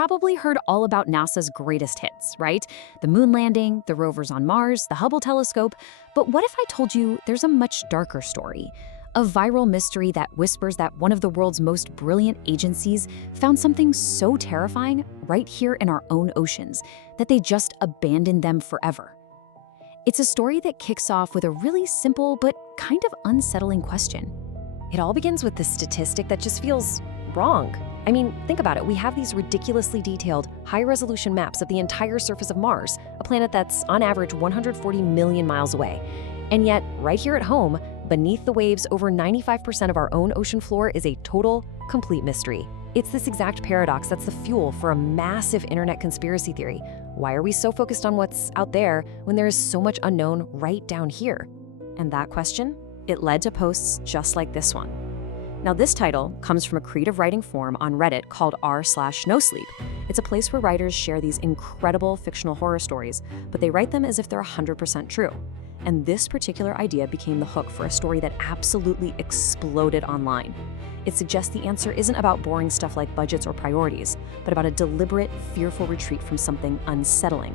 probably heard all about NASA's greatest hits, right? The moon landing, the rovers on Mars, the Hubble telescope. But what if I told you there's a much darker story? A viral mystery that whispers that one of the world's most brilliant agencies found something so terrifying right here in our own oceans that they just abandoned them forever. It's a story that kicks off with a really simple but kind of unsettling question. It all begins with this statistic that just feels wrong. I mean, think about it. We have these ridiculously detailed, high-resolution maps of the entire surface of Mars, a planet that's on average 140 million miles away. And yet, right here at home, beneath the waves, over 95% of our own ocean floor is a total, complete mystery. It's this exact paradox that's the fuel for a massive internet conspiracy theory. Why are we so focused on what's out there when there is so much unknown right down here? And that question, it led to posts just like this one. Now, this title comes from a creative writing forum on Reddit called r/nosleep. It's a place where writers share these incredible fictional horror stories, but they write them as if they're 100% true. And this particular idea became the hook for a story that absolutely exploded online. It suggests the answer isn't about boring stuff like budgets or priorities, but about a deliberate, fearful retreat from something unsettling.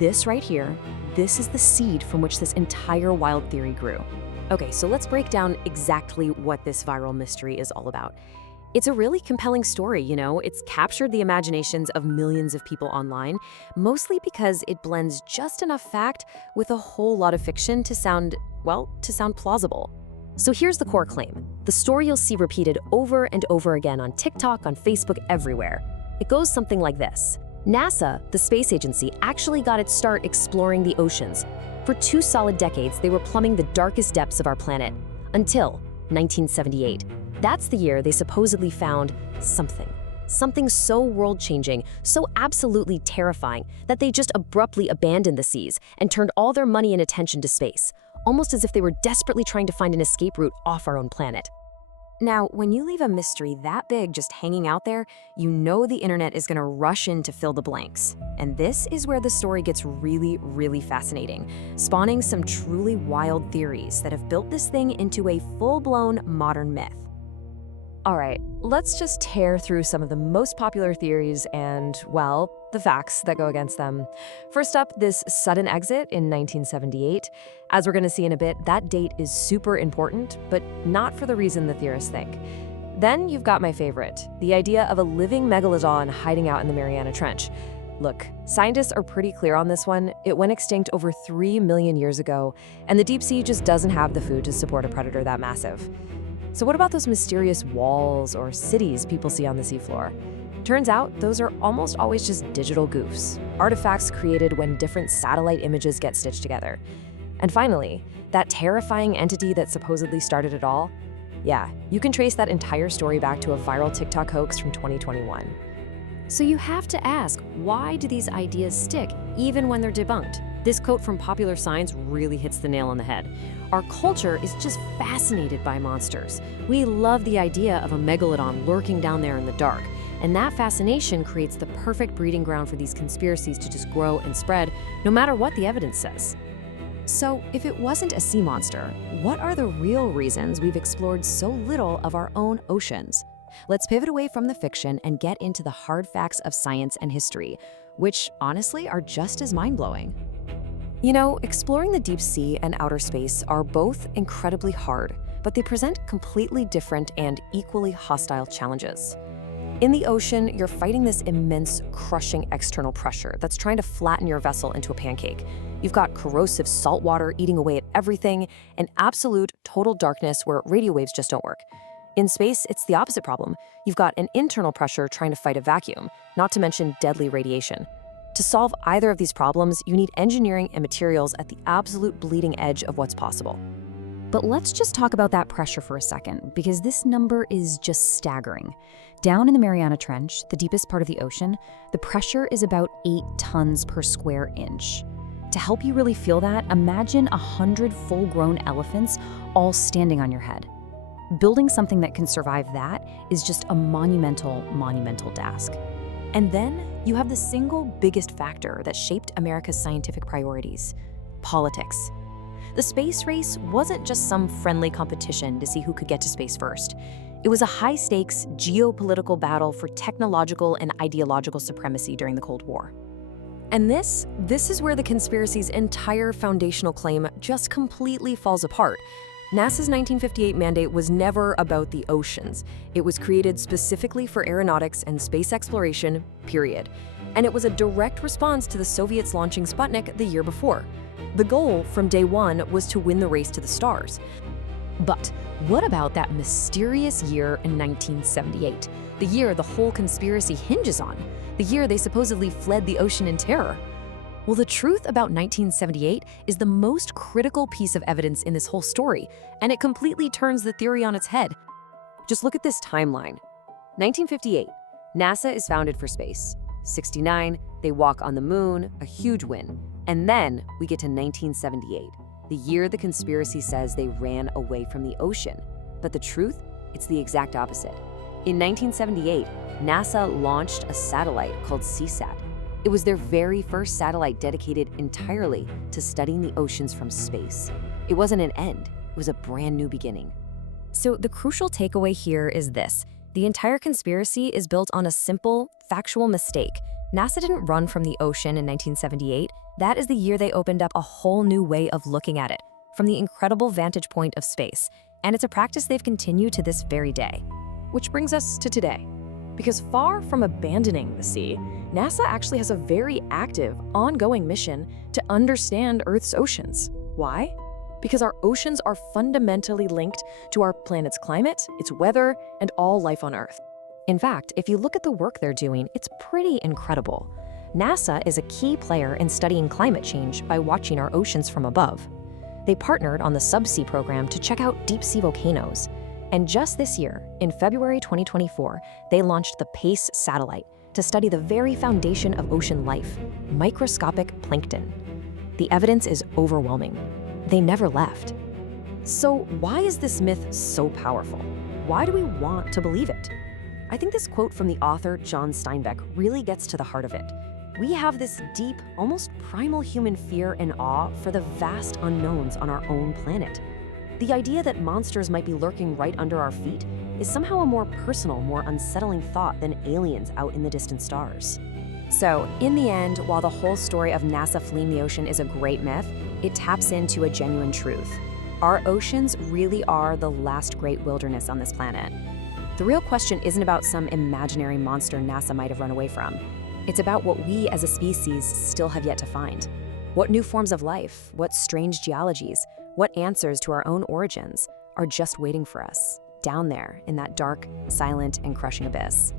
This right here, this is the seed from which this entire wild theory grew. Okay, so let's break down exactly what this viral mystery is all about. It's a really compelling story, you know? It's captured the imaginations of millions of people online, mostly because it blends just enough fact with a whole lot of fiction to sound plausible. So here's the core claim. The story you'll see repeated over and over again on TikTok, on Facebook, everywhere. It goes something like this. NASA, the space agency, actually got its start exploring the oceans. For 2 solid decades, they were plumbing the darkest depths of our planet, until 1978. That's the year they supposedly found something so world-changing, so absolutely terrifying, that they just abruptly abandoned the seas and turned all their money and attention to space, almost as if they were desperately trying to find an escape route off our own planet. Now, when you leave a mystery that big just hanging out there, you know the internet is going to rush in to fill the blanks. And this is where the story gets really, really fascinating, spawning some truly wild theories that have built this thing into a full-blown modern myth. All right, let's just tear through some of the most popular theories and, well, the facts that go against them. First up, this sudden exit in 1978. As we're going to see in a bit, that date is super important, but not for the reason the theorists think. Then you've got my favorite, the idea of a living megalodon hiding out in the Mariana Trench. Look, scientists are pretty clear on this one. It went extinct over 3 million years ago, and the deep sea just doesn't have the food to support a predator that massive. So what about those mysterious walls or cities people see on the seafloor? Turns out those are almost always just digital goofs, artifacts created when different satellite images get stitched together. And finally, that terrifying entity that supposedly started it all? Yeah, you can trace that entire story back to a viral TikTok hoax from 2021. So you have to ask, why do these ideas stick, even when they're debunked? This quote from Popular Science really hits the nail on the head. Our culture is just fascinated by monsters. We love the idea of a megalodon lurking down there in the dark, and that fascination creates the perfect breeding ground for these conspiracies to just grow and spread, no matter what the evidence says. So, if it wasn't a sea monster, what are the real reasons we've explored so little of our own oceans? Let's pivot away from the fiction and get into the hard facts of science and history, which honestly are just as mind-blowing. You know, exploring the deep sea and outer space are both incredibly hard, but they present completely different and equally hostile challenges. In the ocean, you're fighting this immense, crushing external pressure that's trying to flatten your vessel into a pancake. You've got corrosive salt water eating away at everything, and absolute, total darkness where radio waves just don't work. In space, it's the opposite problem. You've got an internal pressure trying to fight a vacuum, not to mention deadly radiation. To solve either of these problems, you need engineering and materials at the absolute bleeding edge of what's possible. But let's just talk about that pressure for a second, because this number is just staggering. Down in the Mariana Trench, the deepest part of the ocean, the pressure is about 8 tons per square inch. To help you really feel that, imagine 100 full-grown elephants all standing on your head. Building something that can survive that is just a monumental, monumental task. And then you have the single biggest factor that shaped America's scientific priorities: politics. The space race wasn't just some friendly competition to see who could get to space first. It was a high-stakes geopolitical battle for technological and ideological supremacy during the Cold War. And this is where the conspiracy's entire foundational claim just completely falls apart. NASA's 1958 mandate was never about the oceans. It was created specifically for aeronautics and space exploration, period. And it was a direct response to the Soviets launching Sputnik the year before. The goal from day one was to win the race to the stars. But what about that mysterious year in 1978? The year the whole conspiracy hinges on. The year they supposedly fled the ocean in terror. Well, the truth about 1978 is the most critical piece of evidence in this whole story, and it completely turns the theory on its head. Just look at this timeline. 1958, NASA is founded for space. 69, they walk on the moon, a huge win. And then we get to 1978, the year the conspiracy says they ran away from the ocean. But the truth, it's the exact opposite. In 1978, NASA launched a satellite called CSAT. It was their very first satellite dedicated entirely to studying the oceans from space. It wasn't an end, it was a brand new beginning. So the crucial takeaway here is this. The entire conspiracy is built on a simple, factual mistake. NASA didn't run from the ocean in 1978. That is the year they opened up a whole new way of looking at it, from the incredible vantage point of space. And it's a practice they've continued to this very day. Which brings us to today. Because far from abandoning the sea, NASA actually has a very active, ongoing mission to understand Earth's oceans. Why? Because our oceans are fundamentally linked to our planet's climate, its weather, and all life on Earth. In fact, if you look at the work they're doing, it's pretty incredible. NASA is a key player in studying climate change by watching our oceans from above. They partnered on the subsea program to check out deep-sea volcanoes. And just this year, in February 2024, they launched the PACE satellite to study the very foundation of ocean life, microscopic plankton. The evidence is overwhelming. They never left. So why is this myth so powerful? Why do we want to believe it? I think this quote from the author John Steinbeck really gets to the heart of it. We have this deep, almost primal human fear and awe for the vast unknowns on our own planet. The idea that monsters might be lurking right under our feet is somehow a more personal, more unsettling thought than aliens out in the distant stars. So, in the end, while the whole story of NASA fleeing the ocean is a great myth, it taps into a genuine truth. Our oceans really are the last great wilderness on this planet. The real question isn't about some imaginary monster NASA might have run away from. It's about what we as a species still have yet to find. What new forms of life, what strange geologies, what answers to our own origins are just waiting for us, down there in that dark, silent, and crushing abyss.